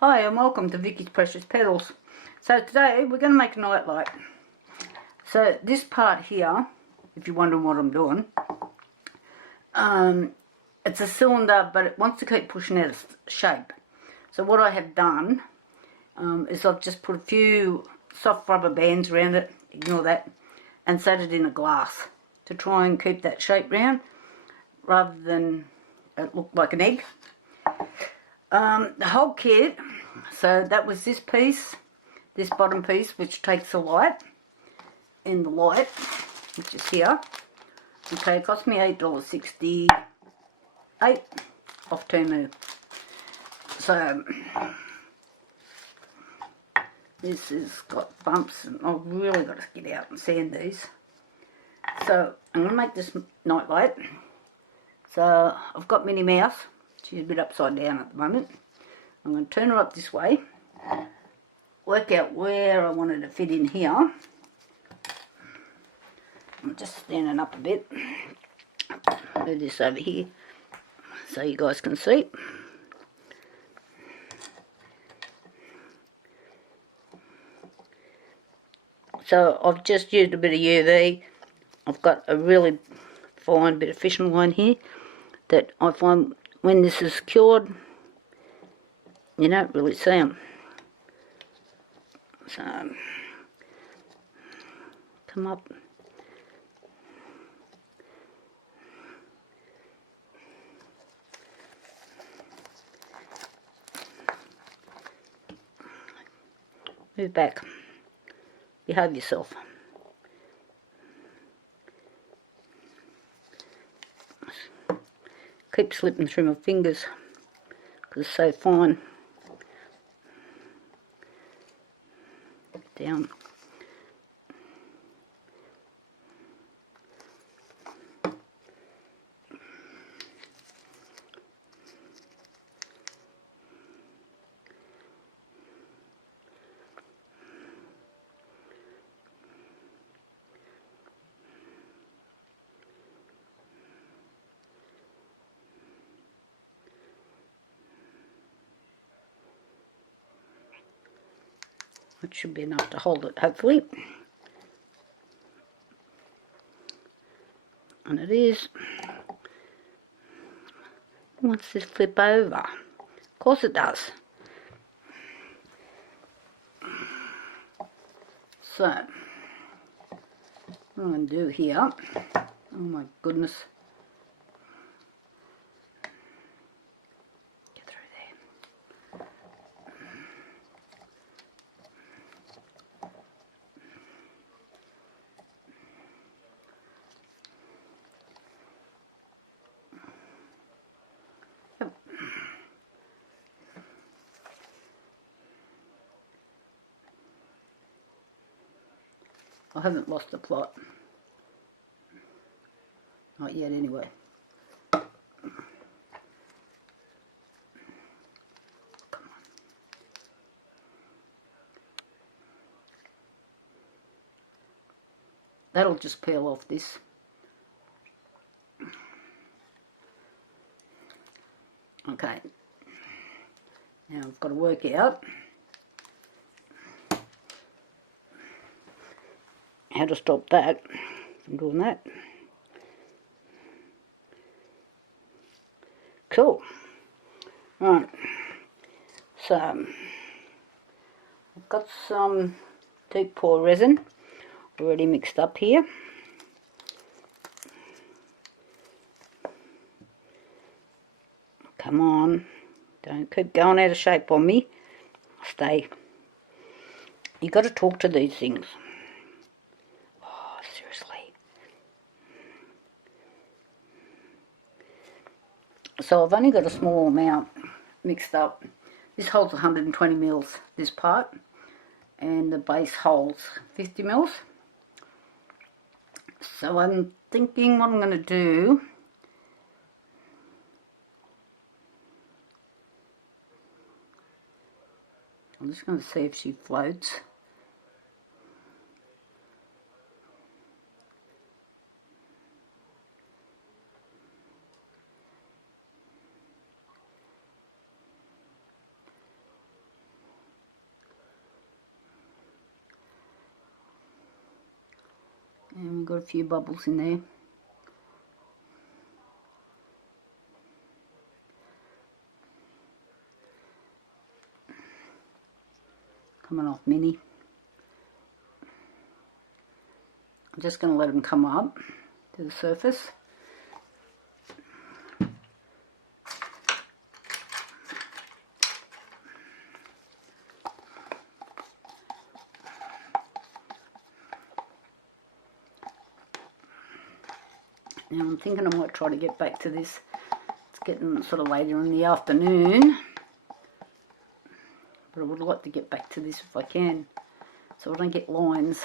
Hi and welcome to Vicky's Precious Petals. So today we're going to make a nightlight. So this part here, if you're wondering what I'm doing, it's a cylinder but it wants to keep pushing out its shape. So what I have done is I've just put a few soft rubber bands around it, ignore that, and set it in a glass to try and keep that shape round rather than it look like an egg. The whole kit, so that was this piece, this bottom piece, which takes the light, and the light, which is here. Okay, it cost me $8.68 off Temu. So this has got bumps, and I've really got to get out and sand these. So I'm going to make this nightlight. So I've got Minnie Mouse. She's a bit upside down at the moment. I'm going to turn her up this way, work out where I want her to fit in here. I'm just standing up a bit. Move this over here so you guys can see. So I've just used a bit of UV. I've got a really fine bit of fishing line here that I find when this is cured, you don't really see them. So, come up. Move back. Behave yourself. Keep slipping through my fingers because it's so fine. Down. That should be enough to hold it, hopefully. And it is. Wants this flip over? Of course it does. So, what I'm going to do here, oh my goodness. Get through there. I haven't lost the plot. Not yet anyway. Come on. That'll just peel off this. Okay. Now I've got to work out how to stop that from doing that. Cool. Right. So I've got some deep pour resin already mixed up here. Come on. Don't keep going out of shape on me. Stay. You got to talk to these things. Oh, seriously. So I've only got a small amount mixed up. This holds 120 mils, this part, and the base holds 50 mils. So I'm thinking what I'm going to do. I'm just going to see if she floats. And we've got a few bubbles in there. Coming off Minnie. I'm just going to let them come up to the surface. Now I'm thinking I might try to get back to this. It's getting sort of later in the afternoon. But I would like to get back to this if I can, so I don't get lines.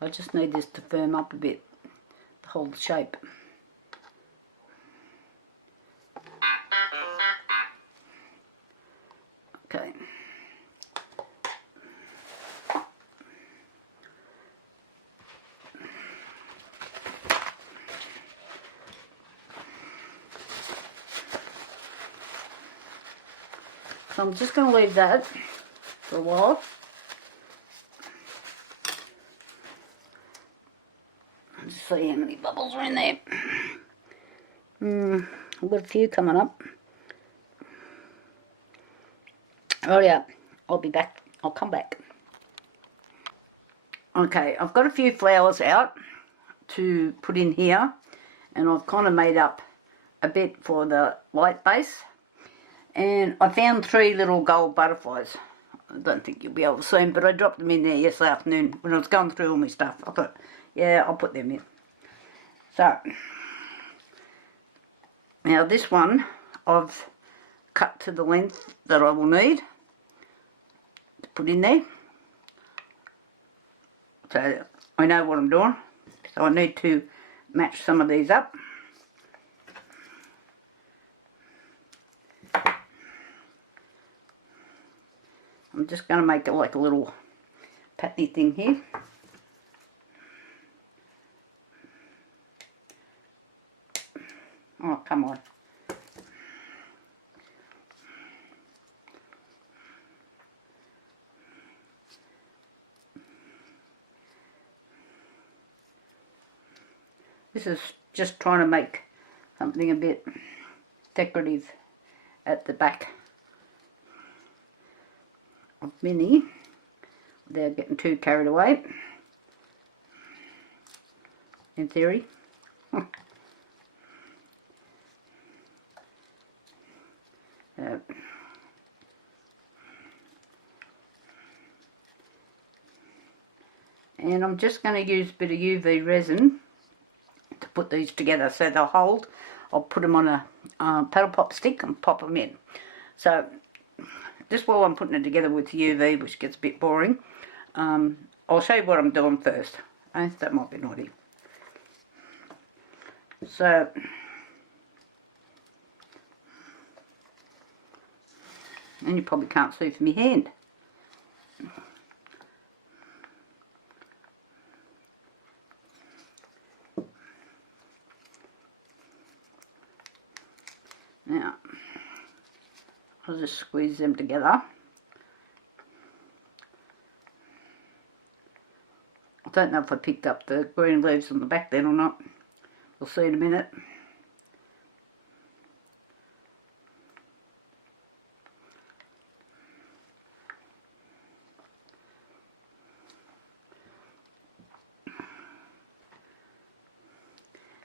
I just need this to firm up a bit to hold the shape. Okay. So I'm just going to leave that for a while. Just see how many bubbles are in there. I've got a few coming up. Oh yeah, I'll be back. I'll come back. Okay, I've got a few flowers out to put in here, and I've kind of made up a bit for the light base. And I found 3 little gold butterflies. I don't think you'll be able to see them, but I dropped them in there yesterday afternoon when I was going through all my stuff. I thought, yeah, I'll put them in. So, now this one I've cut to the length that I will need to put in there. So I know what I'm doing. So I need to match some of these up. I'm just going to make it like a little patty thing here. Oh, come on. This is just trying to make something a bit decorative at the back of Minnie without getting too carried away, in theory. And I'm just going to use a bit of UV resin to put these together so they'll hold. I'll put them on a paddle pop stick and pop them in. So just while I'm putting it together with UV, which gets a bit boring, I'll show you what I'm doing first. That might be naughty. So and you probably can't see from my hand. Now, I'll just squeeze them together. I don't know if I picked up the green leaves on the back then or not. We'll see in a minute.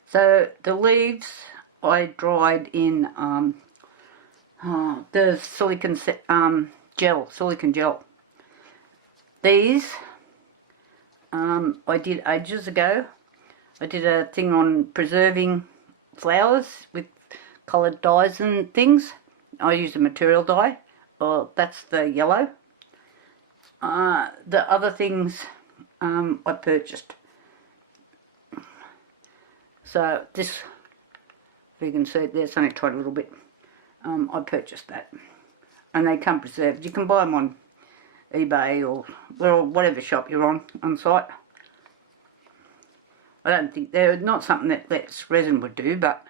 So the leaves I dried in the silicon gel. These I did ages ago. I did a thing on preserving flowers with coloured dyes and things. I used a material dye. Well, that's the yellow. The other things I purchased. So this, if you can see it there, it's only tried a little bit. I purchased that. And they come preserved. You can buy them on eBay or whatever shop you're on site. I don't think they're not something that Let's Resin would do, but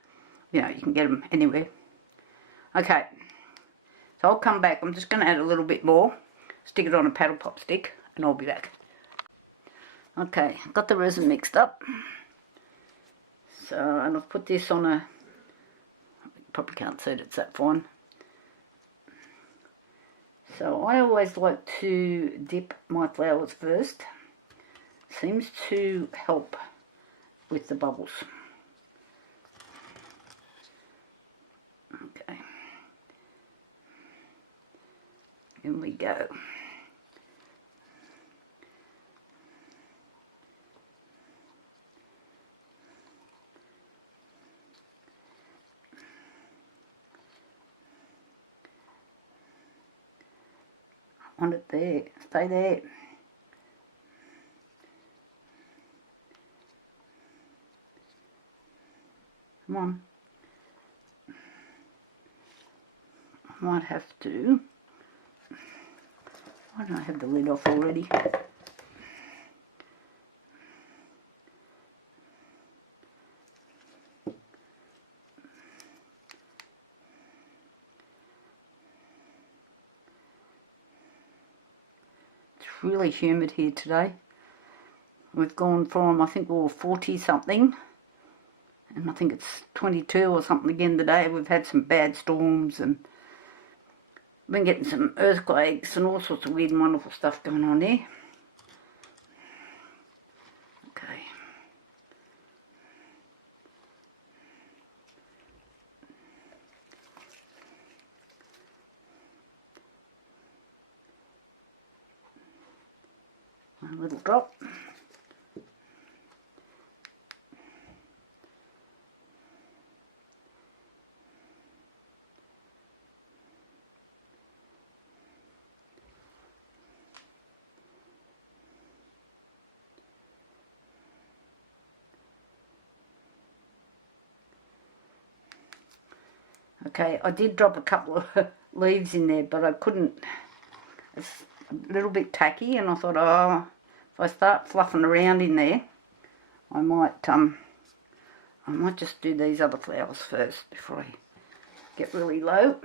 you know, you can get them anywhere. Okay, so I'll come back. I'm just going to add a little bit more, stick it on a paddle pop stick, and I'll be back. Okay, got the resin mixed up. So, and I've put this on a, probably can't see it, it's that fine. So I always like to dip my flowers first. Seems to help with the bubbles. Okay. In we go. Want it there, stay there. Come on. I might have to. Why don't I have the lid off already? It's really humid here today. We've gone from, I think we were 40 something, and I think it's 22 or something again today. We've had some bad storms and been getting some earthquakes and all sorts of weird and wonderful stuff going on there. Okay. One little drop. Okay, I did drop a couple of leaves in there, but I couldn't. It's a little bit tacky, and I thought, oh, if I start fluffing around in there, I might just do these other flowers first before I get really low.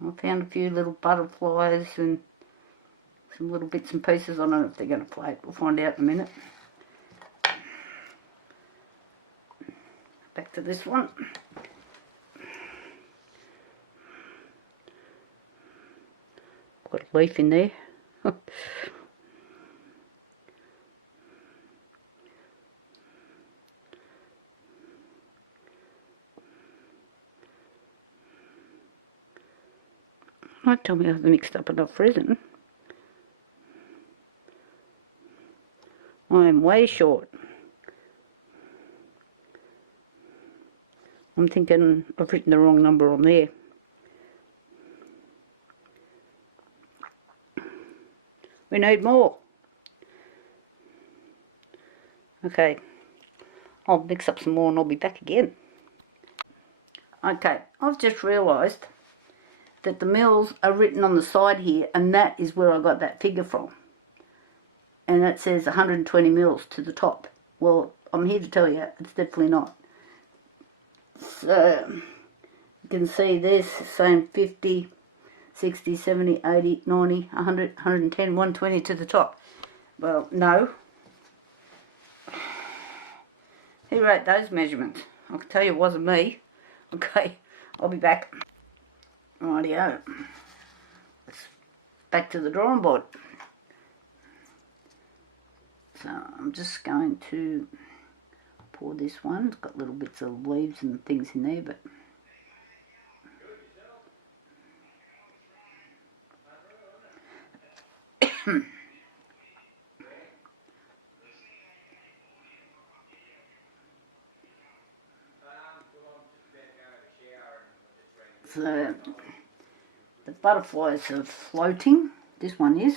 I found a few little butterflies and some little bits and pieces. I don't know if they're going to float. We'll find out in a minute. Back to this one. Got a leaf in there. Might tell me I've mixed up enough resin. I am way short. I'm thinking I've written the wrong number on there. We need more. Okay, I'll mix up some more and I'll be back again. Okay, I've just realised that the mils are written on the side here, and that is where I got that figure from. And that says 120 mils to the top. Well, I'm here to tell you, it's definitely not. So, you can see this saying 50, 60, 70, 80, 90, 100, 110, 120 to the top. Well, no. Who wrote those measurements? I can tell you it wasn't me. Okay, I'll be back. Rightio. Let's back to the drawing board. So I'm just going to pour this one. It's got little bits of leaves and things in there, but so the butterflies are floating. This one is.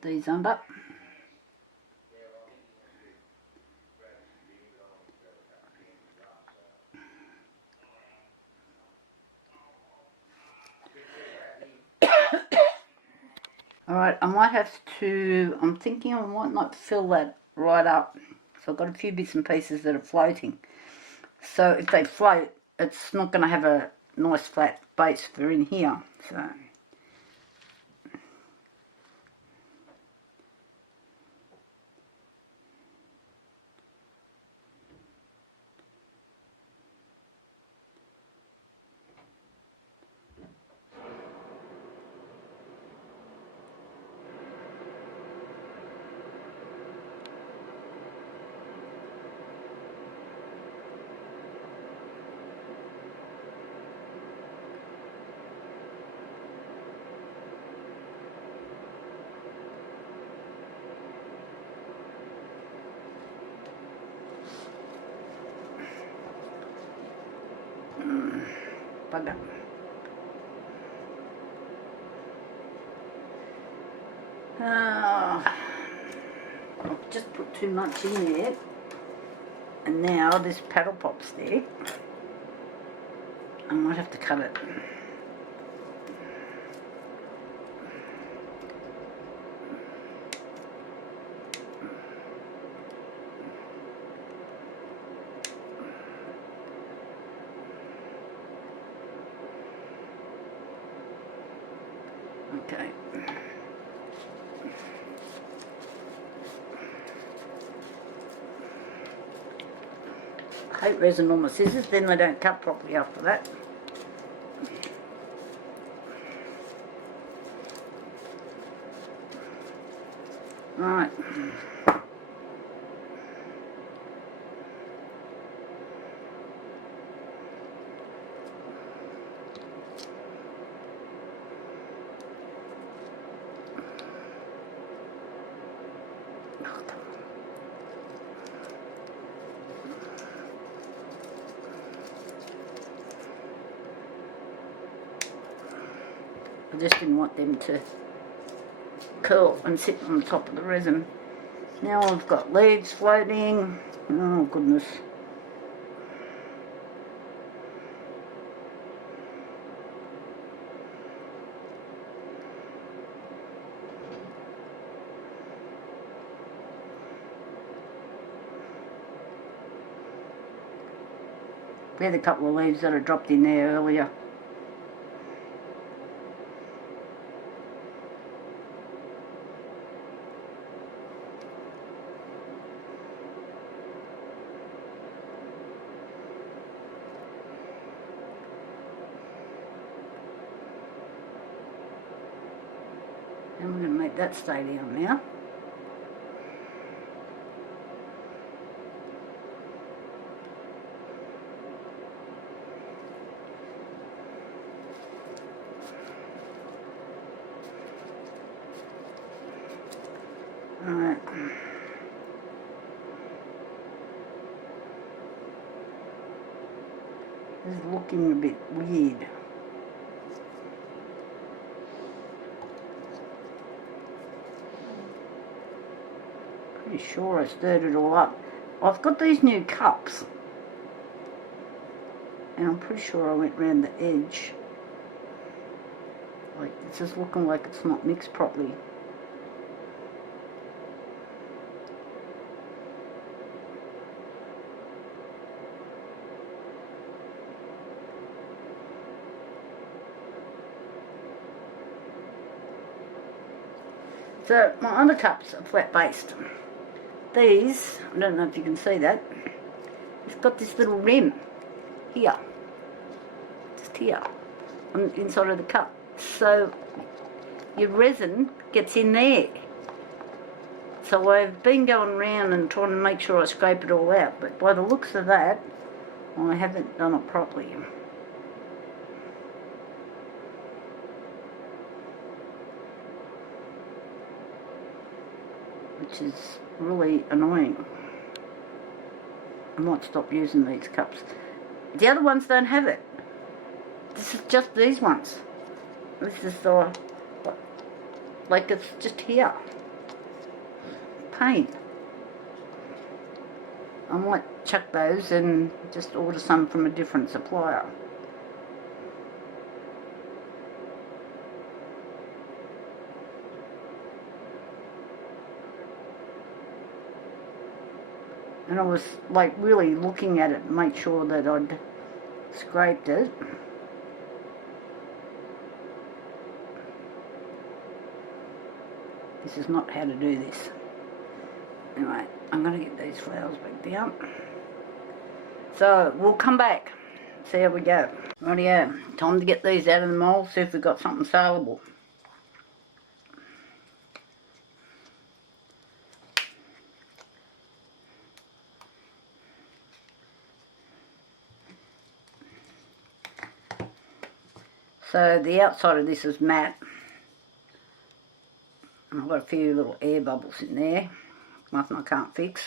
get these under. Alright, I might have to, I'm thinking I might not fill that right up. So I've got a few bits and pieces that are floating. So if they float, it's not going to have a nice flat base for in here. So bugger. I've just put too much in there, and now this paddle pop's there. I might have to cut it. Okay. I hate resin on my scissors, then they don't cut properly after that. Right. I just didn't want them to curl and sit on the top of the resin. Now I've got leaves floating. Oh goodness. We had a couple of leaves that I dropped in there earlier. And we're going to make that stay down now. Alright. This is looking a bit weird. Pretty sure I stirred it all up. I've got these new cups, and I'm pretty sure I went round the edge. Like, it's just looking like it's not mixed properly. So my other cups are flat based. These, I don't know if you can see that, it's got this little rim here, just here, on the inside of the cup. So your resin gets in there. So I've been going around and trying to make sure I scrape it all out, but by the looks of that, I haven't done it properly. Which is really annoying. I might stop using these cups. The other ones don't have it. This is just these ones. This is the, like, it's just here. paint. I might chuck those and just order some from a different supplier. And I was like really looking at it to make sure that I'd scraped it. This is not how to do this. Anyway, I'm going to get these flowers back down. So we'll come back, see how we go. Rightio, time to get these out of the mould, see if we've got something saleable. So the outside of this is matte. And I've got a few little air bubbles in there. Nothing I can't fix.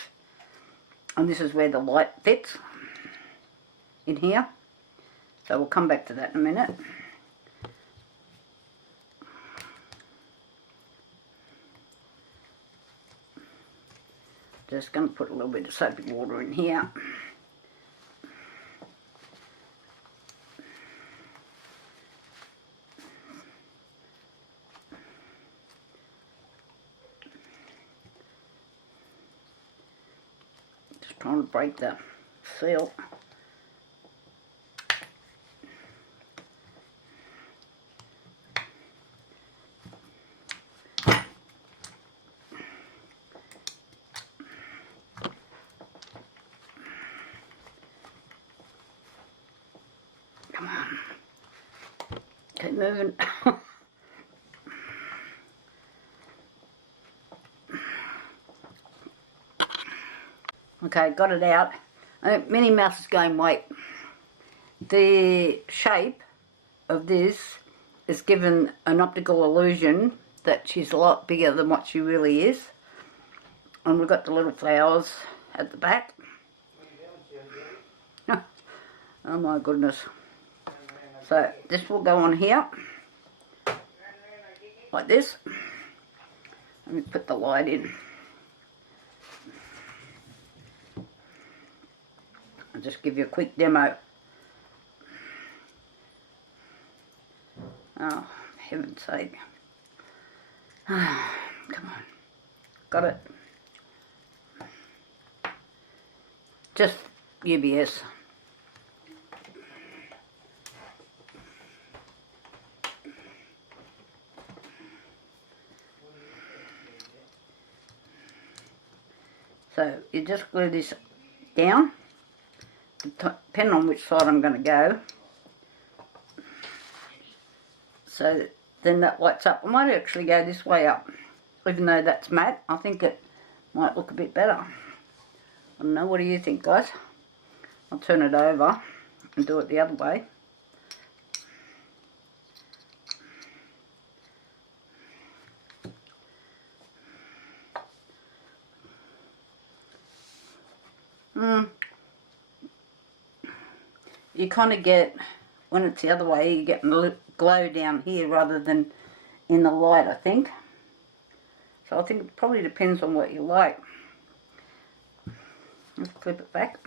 And this is where the light fits. In here. So we'll come back to that in a minute. Just going to put a little bit of soapy water in here. Trying to break the seal. Come on. Keep moving. Okay, got it out. Minnie Mouse is going, wait. The shape of this is given an optical illusion that she's a lot bigger than what she really is. And we've got the little flowers at the back. Oh my goodness. So this will go on here. Like this. Let me put the light in. I'll just give you a quick demo. Oh, heaven's sake. Come on. Got it. Just UBS. So you just glue this down. Depending on which side I'm going to go. So then that lights up. I might actually go this way up. Even though that's matte, I think it might look a bit better. I don't know, what do you think, guys? I'll turn it over and do it the other way. You kind of get, when it's the other way, you get a glow down here rather than in the light, I think. So I think it probably depends on what you like. Let's clip it back.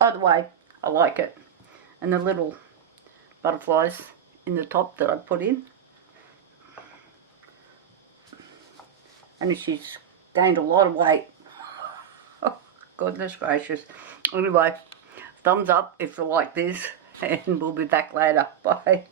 Either way, I like it. And the little butterflies in the top that I put in. And she's gained a lot of weight. Oh, goodness gracious. Anyway, thumbs up if you like this, and we'll be back later. Bye.